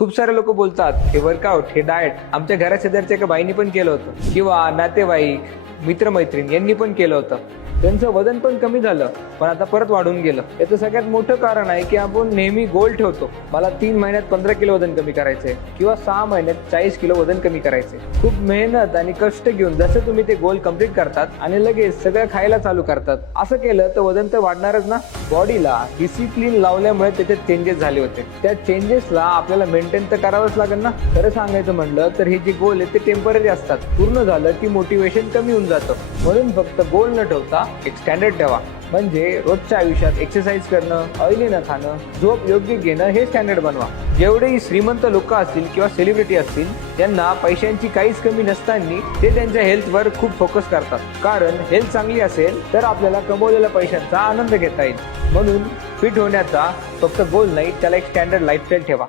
खूप सारे लोक बोलतात हे वर्कआउट हे डाएट आमच्या घरा शेजारच्या एका बाईंनी पण केलं होतं किंवा नातेवाईक मित्रमैत्रीण यांनी पण केलं होतं. त्यांचं वजन पण कमी झालं पण आता परत वाढून गेलं. याचं सगळ्यात मोठं कारण आहे की आपण नेहमी गोल ठेवतो. मला 3 महिन्यात 15 किलो वजन कमी करायचंय किंवा 6 महिन्यात 40 किलो वजन कमी करायचंय. खूप मेहनत आणि कष्ट घेऊन जसं तुम्ही ते गोल कम्प्लीट करतात आणि लगेच सगळं खायला चालू करतात, असं केलं तर वजन तर वाढणारच ना. बॉडीला डिसिप्लिन लावल्यामुळे त्याच्यात चेंजेस झाले होते. त्या चेंजेसला आपल्याला मेंटेन तर करावंच लागेल ना. खरं सांगायचं म्हणलं तर हे जे गोल आहेत ते टेम्पररी असतात. पूर्ण झालं की मोटिवेशन कमी होऊन जातं. म्हणून फक्त गोल न ठेवता एक स्टँडर्ड ठेवा. म्हणजे रोजच्या आयुष्यात एक्सरसाइज करणं, ऑइली न खाणं, झोप योग्य घेणं हे स्टँडर्ड बनवा. जेवढेही श्रीमंत लोक असतील किंवा सेलिब्रिटी असतील त्यांना पैशांची काहीच कमी नसताना ते त्यांच्या हेल्थवर खूप फोकस करतात. कारण हेल्थ चांगली असेल तर आपल्याला कमवलेल्या पैशांचा आनंद घेता येईल. म्हणून फिट होण्याचा फक्त गोल नाही, त्याला एक स्टँडर्ड लाईफस्टाईल ठेवा.